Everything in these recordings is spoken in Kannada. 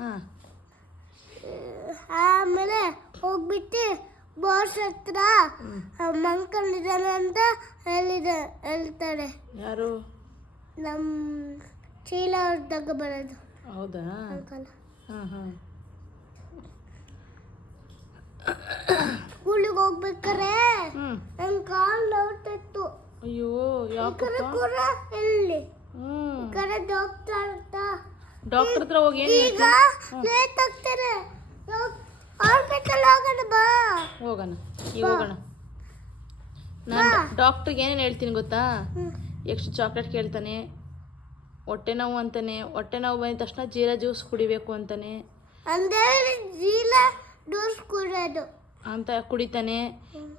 ಹಾಂ ಆಮೇಲೆ ಹೋಗ್ಬಿಟ್ಟು ಬಾಸ್ ಹತ್ರ ಮಂಕೊಂಡಿದ್ದಾನೆ ಅಂತ ಹೇಳ್ತಾರೆ. ಯಾರು? ನಮ್ಮ ಚೀಲ ಅವ್ರ ತಗೊಬರೋದು. ಹೌದಾ? ಅಂಕಲ್ ಹಾಂ ಹಾಂ. ಸ್ಕೂಲಿಗೆ ಹೋಗ್ಬೇಕಾರೆ ನನ್ನ ಕಾಲು ನೋವ್ತಿತ್ತು. ಅಯ್ಯೋ ಯಾಕೆ? ಎಲ್ಲಿ ಕಡೆ ಡಾಕ್ಟರ್ ಹತ್ರ ಹೋಗಿ ಈಗ ಲೇಟ್ ಆಗ್ತಾರೆ. ಹಾಸ್ಪಿಟಲ್ ಹೋಗೋಣ ಬಾ. ಹೋಗೋಣ ಈಗ ಹೋಗೋಣ. ನಾನು ಡಾಕ್ಟ್ರಿಗೆ ಏನೇನು ಹೇಳ್ತೀನಿ ಗೊತ್ತಾ? ಎಷ್ಟು ಚಾಕ್ಲೇಟ್ ಕೇಳ್ತಾನೆ, ಹೊಟ್ಟೆ ನೋವು ಅಂತಾನೆ, ಹೊಟ್ಟೆ ನೋವು ಬಂದ ತಕ್ಷಣ ಜೀರಾ ಜ್ಯೂಸ್ ಕುಡಿಬೇಕು ಅಂತಾನೆ, ಜೀರಾ ಜ್ಯೂಸ್ ಕುಡಿಯೋದು ಅಂತ ಕುಡಿತಾನೆ.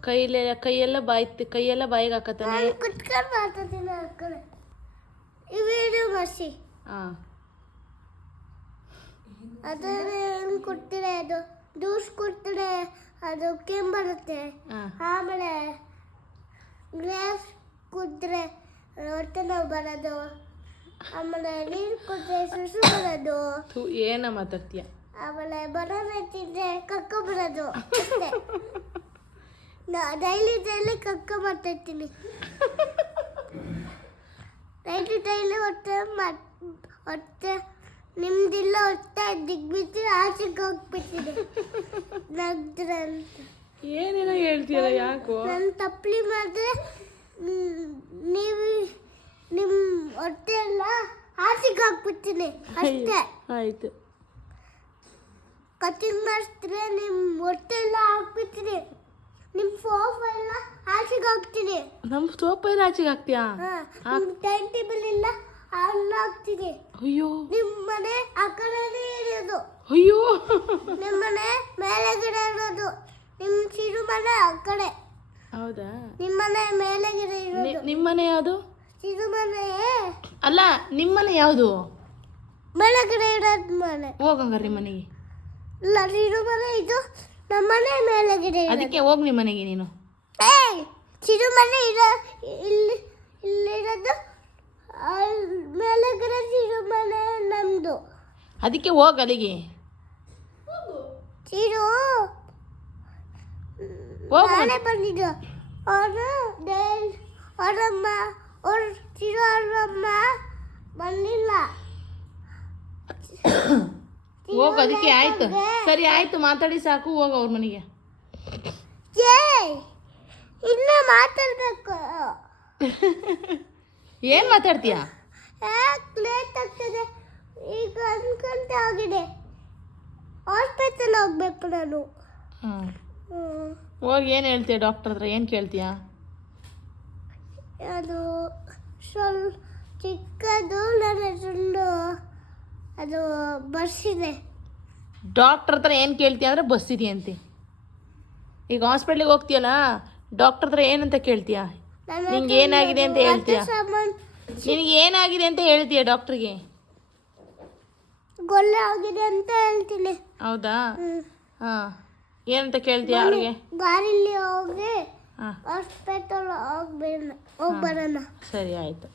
ಕೈಯೆಲ್ಲ ಬಾಯಿಗೆ ಹಾಕತಾನೆ. ಕುತ್ಕೊಂಡು ಮಾತಾಡ್ತೀನಿ ಇವೇನು ಮಸಿ. ಹಾಂ ಅದನ್ನು ಕೊಡ್ತಾರೆ, ಅದು ಜ್ಯೂಸ್ ಕೊಡ್ತಾರೆ, ಅದು ಕೆಮ್ಮು ಬರುತ್ತೆ. ಆಮೇಲೆ ಗ್ಲಾಸ್ ಕುಡಿದ್ರೆ ಹೊಟ್ಟೆ ನೋವು ಬರೋದು. ಆಮೇಲೆ ನೀರು ಕುಡಿದ್ರೆ ಸುಸು ಬರೋದು. ಏನ ಮಾತಾಡ್ತೀಯ? ಆಮೇಲೆ ಬನಾನಾ ತಿಂದ್ರೆ ಕಕ್ಕ ಬರೋದು. ಅಷ್ಟೇ. ಡೈಲಿ ಕಕ್ಕ ಮಾತಾಡ್ತೀನಿ. ಡೈಲಿ ಹೊಟ್ಟೆ ನಿಮ್ದಿಲ್ಲ, ಹೊಟ್ಟೆ ದಿಗ್ಬಿಟ್ಟು ಆಚೆಗೆ ಹೋಗ್ಬಿಟ್ಟಿದೆ ನಗ್ದ್ರ ಅಂತ. ಏನೇನೋ ಹೇಳ್ತೀಯಲ್ಲ, ಯಾಕೋ? ನನ್ನ ತಪ್ಪಲಿ ಮಾಡಿದ್ರೆ ನೀವು ನಿಮ್ಮ ಹೊಟ್ಟೆ ಎಲ್ಲ ಆಚೆಗೆ ಹಾಕ್ಬಿಡ್ತೀನಿ ಅಷ್ಟೇ. ಆಯ್ತು. ಕಟಿಂಗ್ ಮಾಡಿಸಿದ್ರೆ ನಿಮ್ಮ ಹೊಟ್ಟೆ ಎಲ್ಲ ಹಾಕ್ಬಿಡ್ತೀನಿ. ನಿಮ್ಮ ಸೋಫಾ ಎಲ್ಲ ಆಚೆಗೆ ಹಾಕ್ತೀನಿ. ನಮ್ಮ ಸೋಫಾ ಎಲ್ಲ ಆಚೆಗೆ ಹಾಕ್ತೀಯಾ? ನಿಮ್ಮ ಟೈಮ್ ಟೇಬಲ್ ಎಲ್ಲ ಹಾಕ್ತೀನಿ. ಅಯ್ಯೋ, ನಿಮ್ಮ ಮನೆ ಆ ಕಡೆನೇ ಇರೋದು. ಅಯ್ಯೋ, ನಿಮ್ಮ ಮನೆ ಮೇಲೆಗಡೆ ಇರೋದು. ನಿಮ್ಮ ಸಿರು ಮನೆ ಆ ಕಡೆ. ಹೌದಾ? ನಿಮ್ಮ ಮನೆ ಮೇಲೆಗಡೆ ಇರೋದು. ನಿಮ್ಮನೆ ಯಾವುದು? ಸಿರು ಮನೆ ಅಲ್ಲ, ನಿಮ್ಮನೆ ಯಾವುದು? ಮೇಲೆಗಡೆ ಇರೋದು ಮನೆ. ಹೋಗಂಗಾರ ನಿಮ್ಮ ಮನೆಗೆ. ಇಲ್ಲ, ಸಿರು ಮನೆ ಇದು. ನಮ್ಮ ಮನೆ ಮೇಲೆಗಡೆ ಇರೋದು. ಅದಕ್ಕೆ ಹೋಗಿ ನಿಮ್ಮ ಮನೆಗೆ ನೀನು. ಸಿರು ಮನೆ ಇಲ್ಲಿರೋದು ಮೇಲೆಗಡೆ. ಸಿರು ಮನೆ ನಮ್ದು. ಅದಕ್ಕೆ ಹೋಗಿ ಅಲ್ಲಿಗೆ. ಸಿರು ನಾಳೆ ಬಂದಿದ್ದು. ಅವರಮ್ಮ ಸಿರು ಅವರಮ್ಮ ಬಂದಿಲ್ಲ. ಹೋಗ, ಅದಕ್ಕೆ ಆಯ್ತು. ಸರಿ ಆಯ್ತು, ಮಾತಾಡಿ ಸಾಕು, ಹೋಗ ಅವ್ರ ಮನೆಗೆ. ಇನ್ನ ಮಾತಾಡ್ಬೇಕು. ಏನ್ ಮಾತಾಡ್ತೀಯ? ಲೇಟ್ ಆಗ್ತದೆ ಈಗ ಅನ್ಕೊಂತ ಆಗಿದೆ. ಹಾಸ್ಪಿಟಲ್ ಹೋಗ್ಬೇಕು ನಾನು. ಹೋಗಿ ಏನು ಹೇಳ್ತೀಯ? ಡಾಕ್ಟರ್ ಹತ್ರ ಏನು ಕೇಳ್ತೀಯ? ಅದು ಸ್ವಲ್ಪ ಚಿಕ್ಕದು ನನ್ನ ಸುಂಡು ಅದು ಬರ್ಸಿದೆ. ಡಾಕ್ಟರ್ ಹತ್ರ ಏನು ಕೇಳ್ತೀಯ ಅಂದರೆ ಬಸ್ಸಿದೆಯಂತೆ. ಈಗ ಹಾಸ್ಪಿಟ್ಲಿಗೆ ಹೋಗ್ತೀಯಲ್ಲ, ಡಾಕ್ಟರ್ ಹತ್ರ ಏನಂತ ಕೇಳ್ತೀಯ? ನಿಂಗೆ ಏನಾಗಿದೆ ಅಂತ ಹೇಳ್ತೀಯ? ನಿನಗೆ ಏನಾಗಿದೆ ಅಂತ ಹೇಳ್ತೀಯ ಡಾಕ್ಟ್ರಿಗೆ? ಗೊಲ್ಲೆ ಆಗಿದೆ ಅಂತ ಹೇಳ್ತೀನಿ. ಹೌದಾ? ಹಾಂ, ಏನಂತ ಕೇಳ್ತೀಯ ಅವ್ರಿಗೆ? ಗಾರಿಲಿ ಹೋಗಿ ಹಾಸ್ಪಿಟಲ್ ಹೋಗಿ ಬರೋಣ. ಸರಿ ಆಯಿತು.